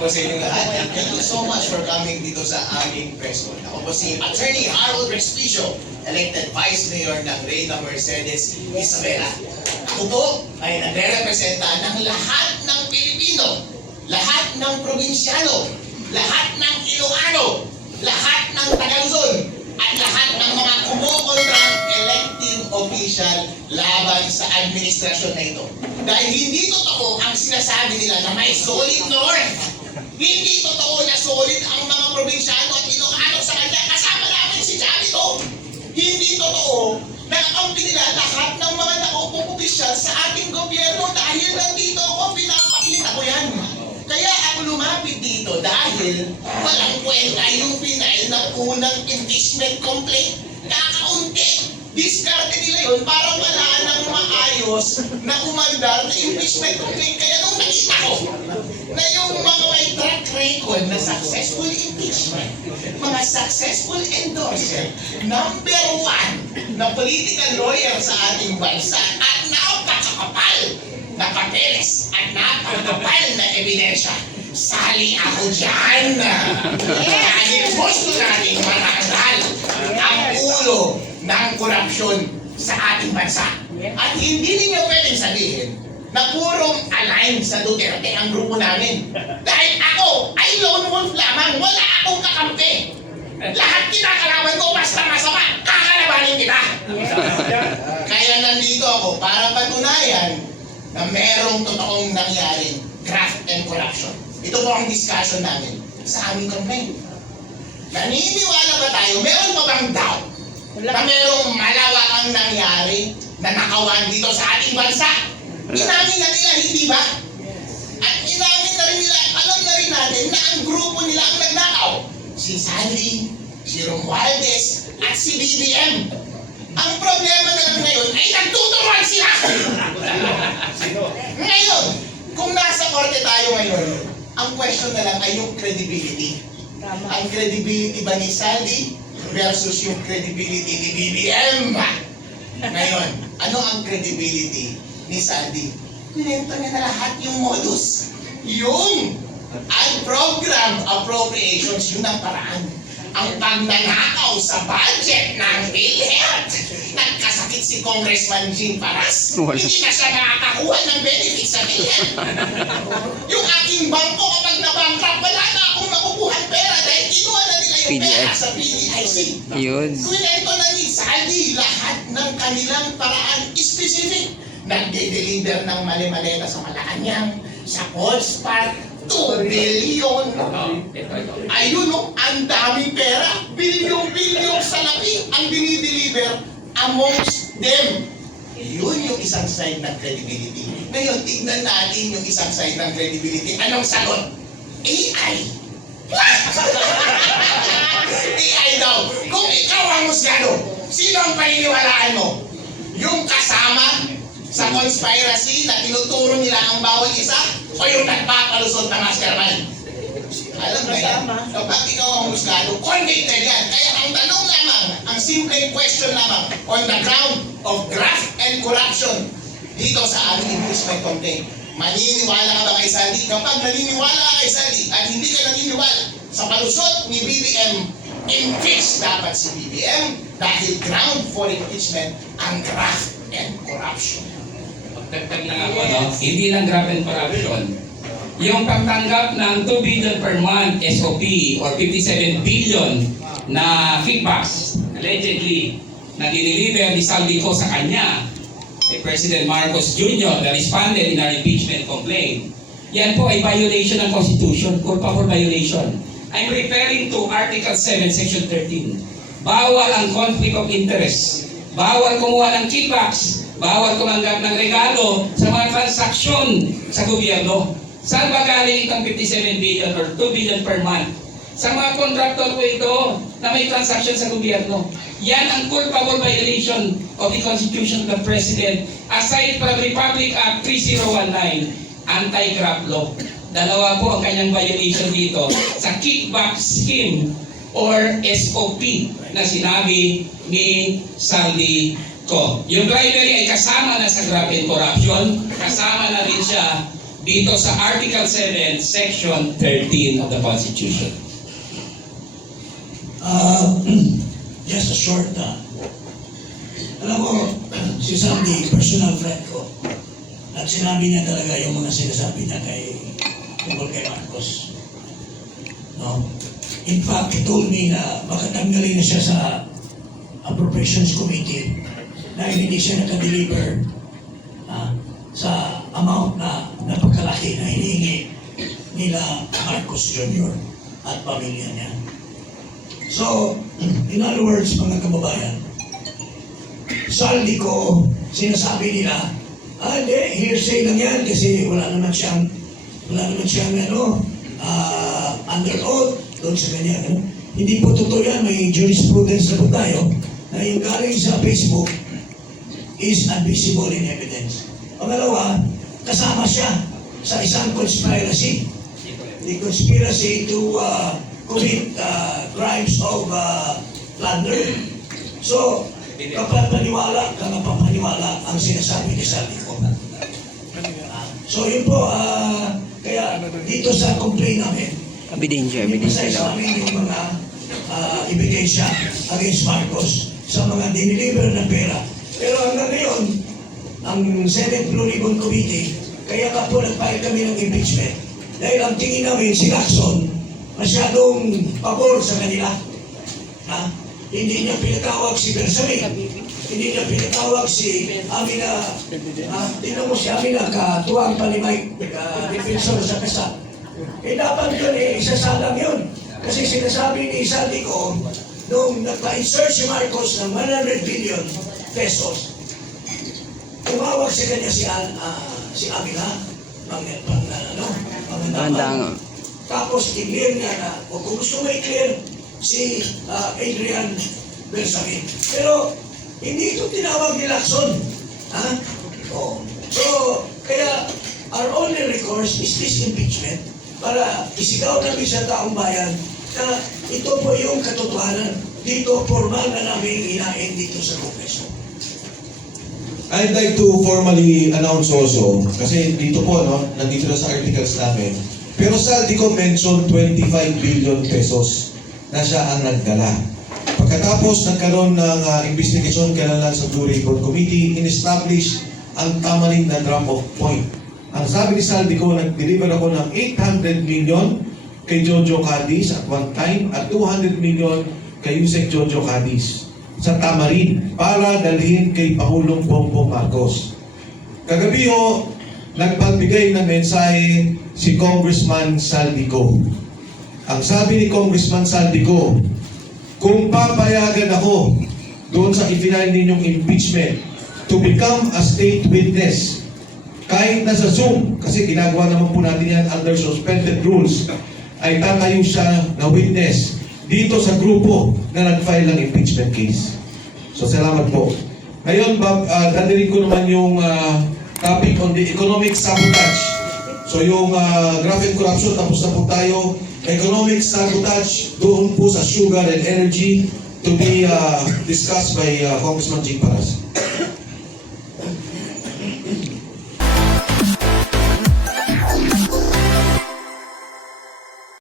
po sa inyo lahat. And thank you so much for coming dito sa aming press con. Ako po si Attorney Harold Respicio, elected Vice Mayor ng Reyna Mercedes Isabela. Ako po ay nagre-representa ng lahat ng Pilipino, lahat ng probinsyano, lahat ng Ilocano, lahat ng Tagaluzon, at lahat ng mga kumukontrang elected official laban sa administrasyon na ito. Dahil hindi totoo ang sinasabi nila na may solid north. Hindi totoo na solid ang mga probinsyano at Ilocano sa kanya. Kasama namin si Javito. Hindi totoo na kakampi nila lahat ng mga naupong opisyal sa ating gobyerno dahil nandito ako, pinapakita ko yan. Kaya ako lumapit dito dahil walang kwenta yung final na unang impeachment complaint. Kakaunti. Diskarte nila yun para wala nang maayos na umandar na impeachment complaint. Kaya nung nakita ko na yung mga may track record na successful impeachment, mga successful endorser, number one na political lawyer sa ating bansa at napakakapal na papeles at napakakapal na ebidensya, sali ako dyan. Dahil gusto natin matanggal ang ulo ng korupsyon sa ating bansa. At hindi ninyo pwedeng sabihin na purong align sa Duterte ang grupo namin. Dahil ako ay lone wolf lamang, wala akong kakampi. Lahat kinakalaban ko basta masama, kakalabanin kita. Kaya nandito ako para patunayan na merong totoong nangyaring graft and corruption. Ito po ang discussion namin sa aming complaint. Naniniwala ba tayo, meron pa bang doubt na merong malawakang nangyari na nakawan dito sa ating bansa? Inamin na nila, hindi ba? At inamin na rin nila, alam na rin natin na ang grupo nila ang nagnakaw. Si Sandy, si Romualdez, at si BBM. Ang problema na lang ngayon ay nagtuturuan sila! Ngayon, kung nasa korte tayo ngayon, ang question na lang ay yung credibility. Ang credibility ba ni Sandy versus yung credibility ni BBM? Ngayon, ano ang credibility ni Sandy? Pinento niya na lahat yung modus. Yung program appropriations, yun ang paraan. Ang pagnanakaw sa budget ng PhilHealth. Nagkasakit si Congressman Jean Paras. Hindi na siya nakakakuha ng benefits sa PhilHealth. Yung aking bangko kapag nabankrupt, wala na akong makukuhan pera dahil kinuha na nila yung pera sa PDIC. Yun. Kwento na ni Sandy lahat ng kanilang paraan specific. Nagde-deliver ng mali-maleta sa Malacanang, sa Falls Park, 2 billion. Ayun o, ang daming pera. Bilyong-bilyong salapi ang dinideliver amongst them. Yun yung isang side ng credibility. Ngayon, tignan natin yung isang side ng credibility. Anong sagot? AI. AI daw. Kung ikaw ang musgado, sino ang paniniwalaan mo? Yung kasama sa conspiracy na tinuturo nila ang bawat isa o yung nagpapalusot na mastermind? Alam mo yan, kapag ikaw ang musgado, convicted yan. Kaya ang tanong lamang, ang simple question lamang, on the ground of graft and corruption, dito sa aming impeachment complaint, maniniwala ka ba kay Sandy? Kapag naniniwala ka kay Sandy at hindi ka naniniwala sa palusot ni BBM, impeach dapat si BBM dahil ground for impeachment ang graft and corruption. Dagdag lang ako, no? Hindi lang graft and corruption. Yung pagtanggap ng 2 billion per month SOP or 57 billion na kickbacks, allegedly, na diniliver ni Saldico sa kanya, kay President Marcos Jr. na responded in our impeachment complaint. Yan po ay violation ng Constitution, culpable violation. I'm referring to Article 7, Section 13. Bawal ang conflict of interest. Bawal kumuha ng kickbacks. Bawal tumanggap ng regalo sa mga transaksyon sa gobyerno. Saan ba galing itong 57 billion or 2 billion per month? Sa mga contractor po ito na may transaction sa gobyerno. Yan ang culpable violation of the Constitution of the President aside from Republic Act 3019, anti-graft law. Dalawa po ang kanyang violation dito sa kickback scheme or SOP na sinabi ni Saldico. Yung bribery ay kasama na sa graft and corruption, kasama na rin siya dito sa Article 7, Section 13 of the Constitution? Just a short, alam mo, si Sandy, personal friend ko, at sinabi niya talaga yung mga sinasabi niya tungkol kay Marcos. No? In fact, he told me na baka tanggalin na siya sa Appropriations Committee dahil hindi siya nakadeliver sa amount na napakalaki na hinihingi nila Marcos Jr. at pamilya niya. So, in other words, mga kababayan, saldi ko, sinasabi nila, hindi, hearsay lang yan kasi wala naman siyang under oath doon sa ganyan. Ano? Hindi po totoo yan, may jurisprudence na po tayo na yung galing sa Facebook is admissible in evidence. Pangalawa, kasama siya sa isang conspiracy. The conspiracy to commit crimes of plunder. So, kapag paniwala ang sinasabi ni Saldi ko. So, yun po, kaya dito sa complaint namin, Ebidensya sa daw. amin yung mga ebidensya against Marcos sa mga diniliver na pera. Pero hanggang ngayon, ang Senate Blue Ribbon Committee, kaya ka po nag-file kami ng impeachment. Dahil ang tingin namin si Lacson, masyadong pabor sa kanila. Hindi niya pinatawag si Bersamin. Hindi niya pinatawag si Amina. Tingnan mo si Amina, katuwang pa ni Mike, defensor sa kasa. Dapat yun isasalang yun. Kasi sinasabi ni Saldi ko, nung nagpa-insert si Marcos ng 100 billion pesos, tumawag sa kanya si Amina, Bandang. tapos i-clear niya na, o kung gusto mo i-clear, si Adrian Bersamin. Pero, hindi ito tinawag ni Lacson. So, kaya, our only recourse is this impeachment para isigaw namin sa taong bayan na ito po yung katotohanan. Dito, formal na namin inain dito sa Kongreso. I'd like to formally announce also, kasi dito po, no, nandito na sa articles namin, pero Saldi ko mention 25 billion pesos na siya ang nagdala. Pagkatapos nagkaroon ng investigation kailangan sa Blue Ribbon Committee, in-establish ang tamaling na drop-off point. Ang sabi ni Saldi ko, nag-deliver ako ng 800 million kay Jojo Cadiz at one time at 200 million kay Yusek Jojo Cadiz sa Tamarin para dalhin kay Pangulong Bongbong Marcos. Kagabi ho, nagpagbigay ng mensahe si Congressman Saldico. Ang sabi ni Congressman Saldico, kung papayagan ako doon sa i-file ninyong impeachment to become a state witness, kahit nasa Zoom, kasi ginagawa naman po natin yan under suspended rules, ay tatayo siya na witness dito sa grupo na nag-file ng impeachment case. So, salamat po. Ngayon, dadalhin ko naman yung topic on the economic sabotage. So, yung graft and corruption, tapos na po tayo. Economic sabotage doon po sa sugar and energy to be discussed by Congressman Jing Paras.